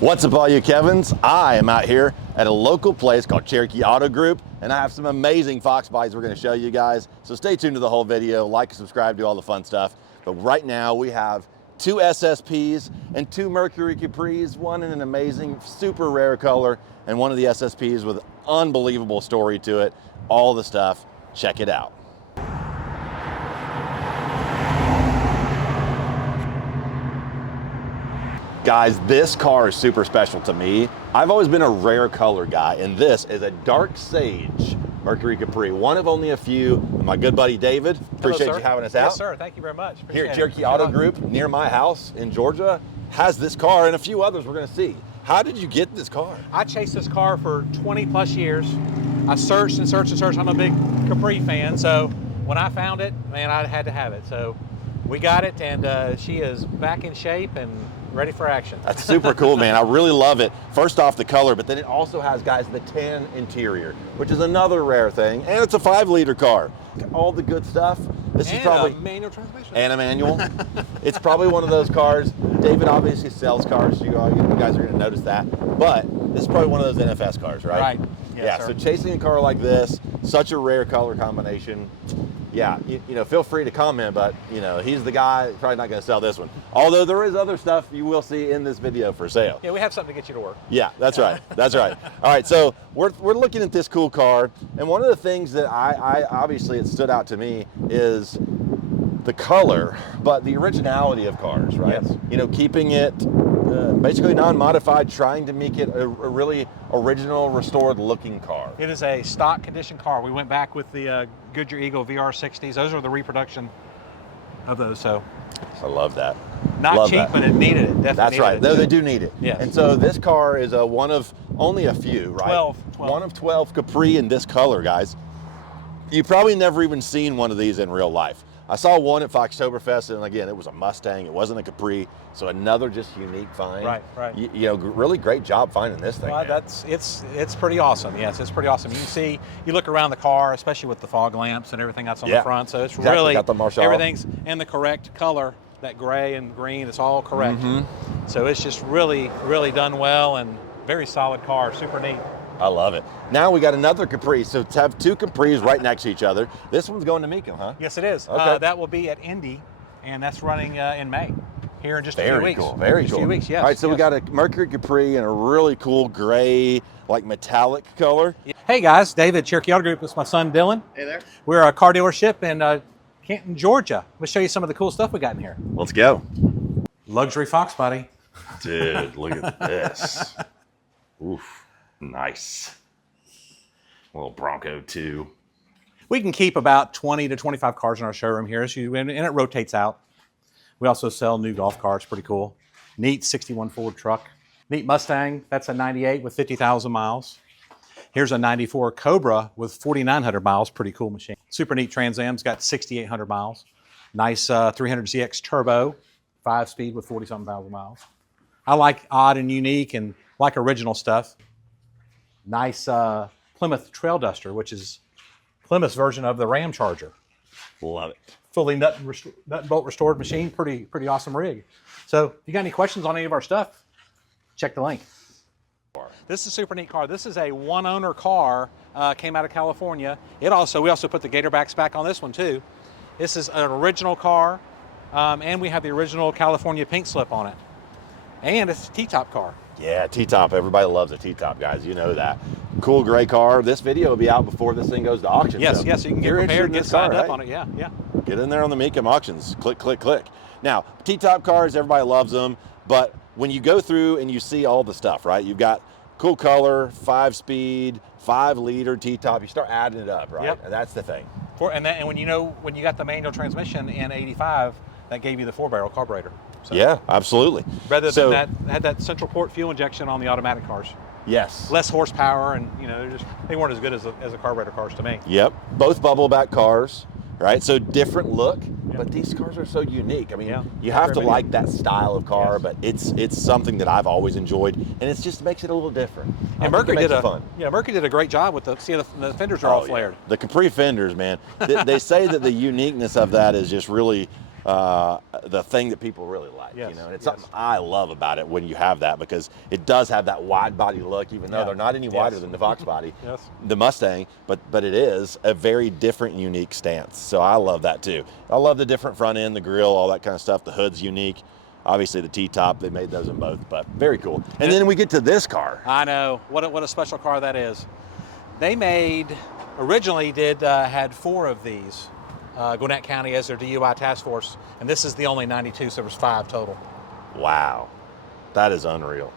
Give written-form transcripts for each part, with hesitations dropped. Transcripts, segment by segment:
What's up, all you Kevins? I am out here at a local place called Cherokee Auto Group, and I have some amazing Fox bodies we're going to show you guys. So stay tuned to the whole video, like and subscribe, do all the fun stuff. But right now we have two SSPs and two Mercury Capris, one in an amazing, super rare color, and one of the SSPs with unbelievable story to it. All the stuff, check it out. Guys, this car is super special to me. I've always been a rare color guy, and this is a dark sage Mercury Capri, one of only a few. My good buddy David, appreciate you having us out. Yes, sir. Thank you very much. Here at Cherokee Auto Group, near my house in Georgia, has this car and a few others we're going to see. How did you get this car? I chased this car for 20 plus years. I searched and searched and searched. I'm a big Capri fan, so when I found it, man, I had to have it. So we got it, and she is back in shape and ready for action. That's super cool, man. I really love it. First off, the color, but then it also has, guys, the tan interior, which is another rare thing. And it's a 5-liter car. All the good stuff. This is probably a manual transmission. And a manual. It's probably one of those cars. David obviously sells cars. You guys are going to notice that. But this is probably one of those NFS cars, right? Right. Yes, yeah. sir. So chasing a car like this, such a rare color combination. Yeah, you know, feel free to comment, but you know, he's the guy, probably not going to sell this one. Although there is other stuff you will see in this video for sale. Yeah, we have something to get you to work. Yeah, that's right. That's right. All right, so we're looking at this cool car, and one of the things that I obviously it stood out to me is the color, but the originality of cars, right? Yes. You know, keeping it basically non-modified, trying to make it a really original, restored looking car. It is a stock condition car. We went back with the Goodyear Eagle VR60s. Those are the reproduction of those. So I love that. not Love cheap, that. but it needed it. Definitely. That's right. Though they do need it. Yes. And so this car is one of only a few, right? 12. One of 12 Capri in this color, guys. You've probably never even seen one of these in real life. I saw one at Foxtoberfest, and again, it was a Mustang. It wasn't a Capri, so another just unique find. Right, right. You know, really great job finding this thing. Well, man. it's pretty awesome. Yes, it's pretty awesome. You can see, you look around the car, especially with the fog lamps and everything that's on the front. So it's exactly. really Got the Marshall. everything's in the correct color. That gray and green, it's all correct. So it's just really, really done well, and very solid car. Super neat. I love it. Now we got another Capri. So to have two Capris right next to each other. This one's going to Mecum, huh? Yes, it is. Okay. That will be at Indy, and that's running in May. Here in just a few Very weeks. cool. Very just cool. A few weeks. Yes. All right, so we got a Mercury Capri in a really cool gray, like metallic color. Hey guys, David, Cherokee Auto Group. It's my son Dylan. Hey there. We're a car dealership in Canton, Georgia. We'll show you some of the cool stuff we got in here. Let's go. Luxury Foxbody. Dude, look at this. Oof, nice. Little Bronco too. We can keep about 20 to 25 cars in our showroom here, and it rotates out. We also sell new golf cars, pretty cool. Neat 61 Ford truck. Neat Mustang, that's a 98 with 50,000 miles. Here's a 94 Cobra with 4,900 miles, pretty cool machine. Super neat Trans Am's got 6,800 miles. Nice 300ZX Turbo, 5-speed with 40-something thousand miles. I like odd and unique and like original stuff. Nice Plymouth Trail Duster, which is Plymouth's version of the Ram Charger. Love it. Fully nut and bolt restored machine, pretty awesome rig. So if you got any questions on any of our stuff, check the link. This is a super neat car. This is a one-owner car, came out of California. We also put the gator backs back on this one too. This is an original car, and we have the original California pink slip on it. And it's a T-top car. Yeah, T-top. Everybody loves a T-top, guys. You know that. Cool gray car. This video will be out before this thing goes to auction. Yes, so yes, you can get prepared, get signed up on it. Yeah, yeah. Get in there on the Mecum auctions. Click, click, click. Now, T-top cars, everybody loves them, but when you go through and you see all the stuff, right? You've got cool color, 5-speed, 5-liter T-top. You start adding it up, right? Yep. And that's the thing. And when you got the manual transmission in '85, that gave you the 4-barrel carburetor. So, Yeah, absolutely. rather than that, had that central port fuel injection on the automatic cars. Yes. Less horsepower, and they weren't as good as the carburetor cars to me. Yep. Both bubble back cars, right? So different look, but these cars are so unique. I mean, you have to like that style of car, but it's something that I've always enjoyed, and it just makes it a little different. And Mercury did a great job with the fenders are all flared. The Capri fenders, man. They say that the uniqueness of that is just really the thing that people really like. Yes, You know, and it's yes. something I love about it when you have that, because it does have that wide body look, even though they're not any wider than the Foxbody, the Mustang, but it is a very different, unique stance. So I love that too. I love the different front end, the grill, all that kind of stuff. The hood's unique. Obviously the T-top, they made those in both, but very cool. And then we get to this car. I know, what a special car that is. They originally had 4 of these. Gwinnett County as their DUI task force, and this is the only 92, so there was 5 total. Wow, that is unreal.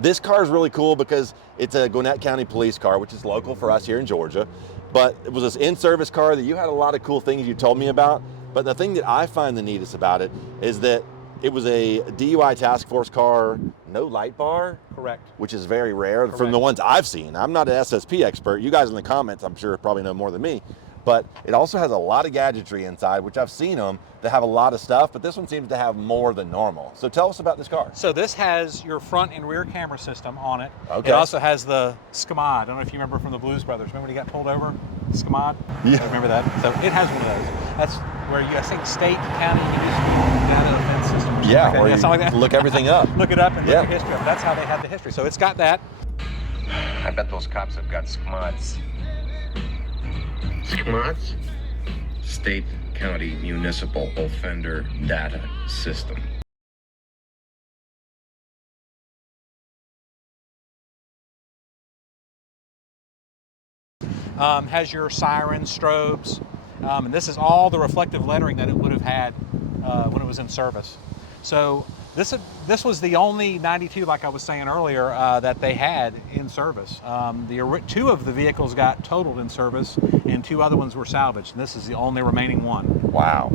This car is really cool because it's a Gwinnett County police car, which is local for us here in Georgia, but it was this in-service car that you had a lot of cool things you told me about, but the thing that I find the neatest about it is that it was a DUI task force car, no light bar. Correct. Which is very rare from the ones I've seen. I'm not an SSP expert. You guys in the comments, I'm sure, probably know more than me. But it also has a lot of gadgetry inside, which I've seen them that have a lot of stuff, but this one seems to have more than normal. So tell us about this car. So this has your front and rear camera system on it. Okay. It also has the SCMOD. I don't know if you remember from the Blues Brothers. Remember when he got pulled over? SCMOD? Yeah. I remember that. So it has one of those. That's where I think state, county, municipal data offense system or something Yeah, like that. where Something like that. you look everything up. Look it up and look at history of it. That's how they had the history. So it's got that. I bet those cops have got SCMODs. SCMODs? State, County, Municipal Offender Data System. Has your sirens, strobes, and this is all the reflective lettering that it would have had when it was in service. So this was the only 92, like I was saying earlier, that they had in service. 2 of the vehicles got totaled in service, and 2 other ones were salvaged, and this is the only remaining one. Wow.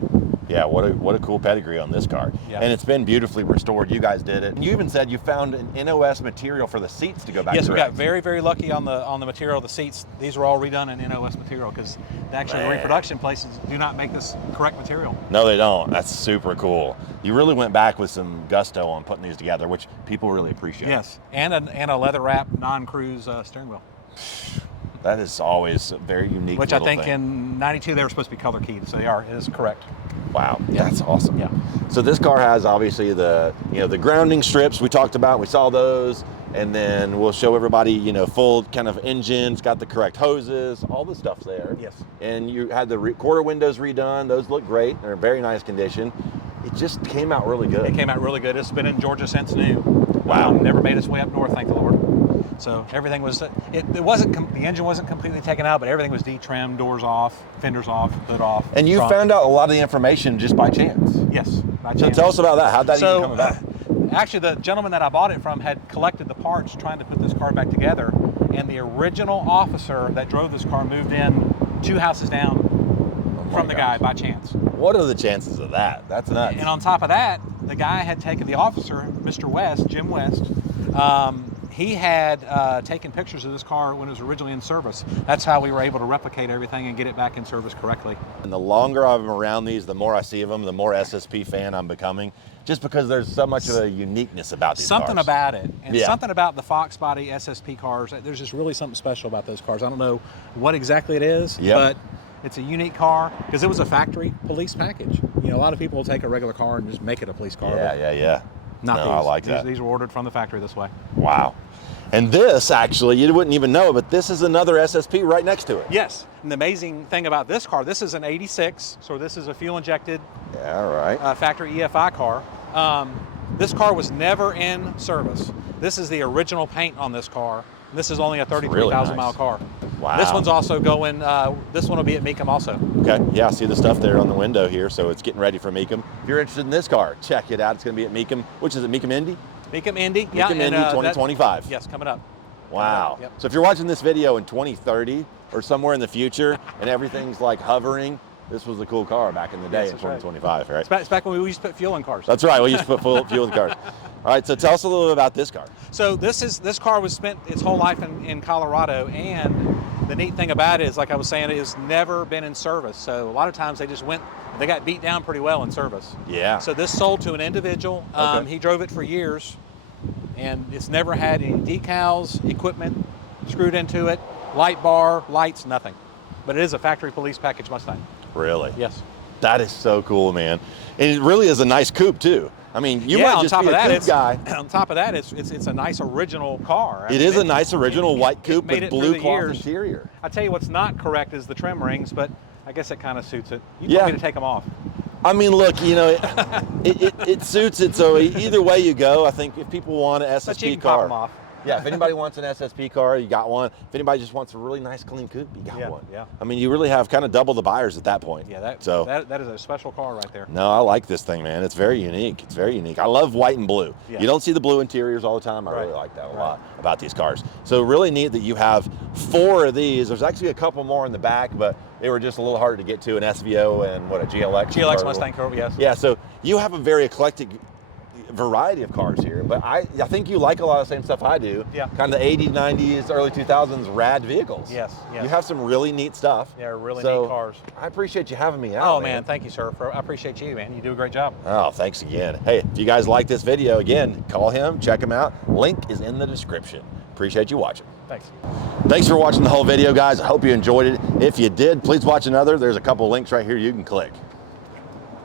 Yeah, what a cool pedigree on this car. Yeah. And it's been beautifully restored. You guys did it. And you even said you found an NOS material for the seats to go back to. Yes, we got very, very lucky on the material of the seats. These were all redone in NOS material because actually the reproduction places do not make this correct material. No, they don't. That's super cool. You really went back with some gusto on putting these together, which people really appreciate. Yes, and a leather wrap non-cruise steering wheel. That is always a very unique. Which I think thing. in 92 they were supposed to be color keyed, so they are. It is correct. Wow, that's awesome. Yeah. So this car has obviously the grounding strips we talked about. We saw those, and then we'll show everybody full kind of engine. It's got the correct hoses, all the stuff's there. Yes. And you had the quarter windows redone. Those look great. They're in very nice condition. It just came out really good. It came out really good. It's been in Georgia since new. Wow. Never made its way up north, thank the Lord. So everything was, it wasn't, the engine wasn't completely taken out, but everything was detrimmed, doors off, fenders off, hood off. And you trunk. found out a lot of the information just by chance. Yes, by So chance. tell us about that. How'd that even come about? Actually, the gentleman that I bought it from had collected the parts trying to put this car back together, and the original officer that drove this car moved in 2 houses down from the guy by chance. What are the chances of that? That's nuts. And on top of that, the guy had taken the officer, Mr. West, Jim West, he had taken pictures of this car when it was originally in service. That's how we were able to replicate everything and get it back in service correctly. And the longer I'm around these, the more I see of them, the more SSP fan I'm becoming, just because there's so much of a uniqueness about these Something cars. about it, and something about the Foxbody SSP cars, there's just really something special about those cars. I don't know what exactly it is, but it's a unique car because it was a factory police package. A lot of people will take a regular car and just make it a police car. Yeah. Not no, these. I like that. These were ordered from the factory this way. Wow. And this, actually, you wouldn't even know, but this is another SSP right next to it. Yes. And the amazing thing about this car, this is an 86, so this is a fuel-injected factory EFI car. This car was never in service. This is the original paint on this car. This is only a 33,000 mile car. Wow. This one's also going, this one will be at Mecum also. Okay, yeah, I see the stuff there on the window here, so it's getting ready for Mecum. If you're interested in this car, check it out. It's going to be at Mecum, which is at Mecum Indy? Mecum Indy, Mecum Indy 2025. Yes, coming up. Wow. Yep. So if you're watching this video in 2030 or somewhere in the future and everything's like hovering, this was a cool car back in the day in 2025, right? It's back when we used to put fuel in cars. That's right, we used to put fuel in the cars. All right, so tell us a little bit about this car. So this car was spent its whole life in Colorado, and the neat thing about it is, like I was saying, it has never been in service. So a lot of times they got beat down pretty well in service. Yeah. So this sold to an individual. He drove it for years, and it's never had any decals, equipment screwed into it, light bar, lights, nothing. But it is a factory police package Mustang. Really? Yes. That is so cool, man. And it really is a nice coupe too. I mean, you might just be a coupe guy. On top of that, it's a nice original car. It is a nice original white coupe with blue cloth years. interior. I tell you what's not correct is the trim rings, but I guess it kind of suits it. You Yeah. told me to take them off. I mean, look, you know, it suits it. So either way you go, I think if people want an But you SSP can pop car, them off. yeah. If anybody wants an SSP car, you got one. If anybody just wants a really nice, clean coupe, you got one. Yeah. I mean, you really have kind of double the buyers at that point. Yeah, that is a special car right there. No, I like this thing, man. It's very unique. It's very unique. I love white and blue. Yeah. You don't see the blue interiors all the time. I really like that a lot about these cars. So really neat that you have 4 of these. There's actually a couple more in the back, but they were just a little harder to get to, an SVO and what, a GLX? GLX Mustang Curve, yes. Yeah, so you have a very eclectic variety of cars here, but I think you like a lot of the same stuff I do. Yeah. Kind of the 80s, 90s, early 2000s rad vehicles. Yes. You have some really neat stuff. Yeah, really So neat cars. I appreciate you having me out. Oh man, thank you, sir. I appreciate you, man. You do a great job. Oh, thanks again. Hey, if you guys like this video, again, call him, check him out. Link is in the description. Appreciate you watching. Thanks. Thanks for watching the whole video, guys. I hope you enjoyed it. If you did, please watch another. There's a couple links right here you can click.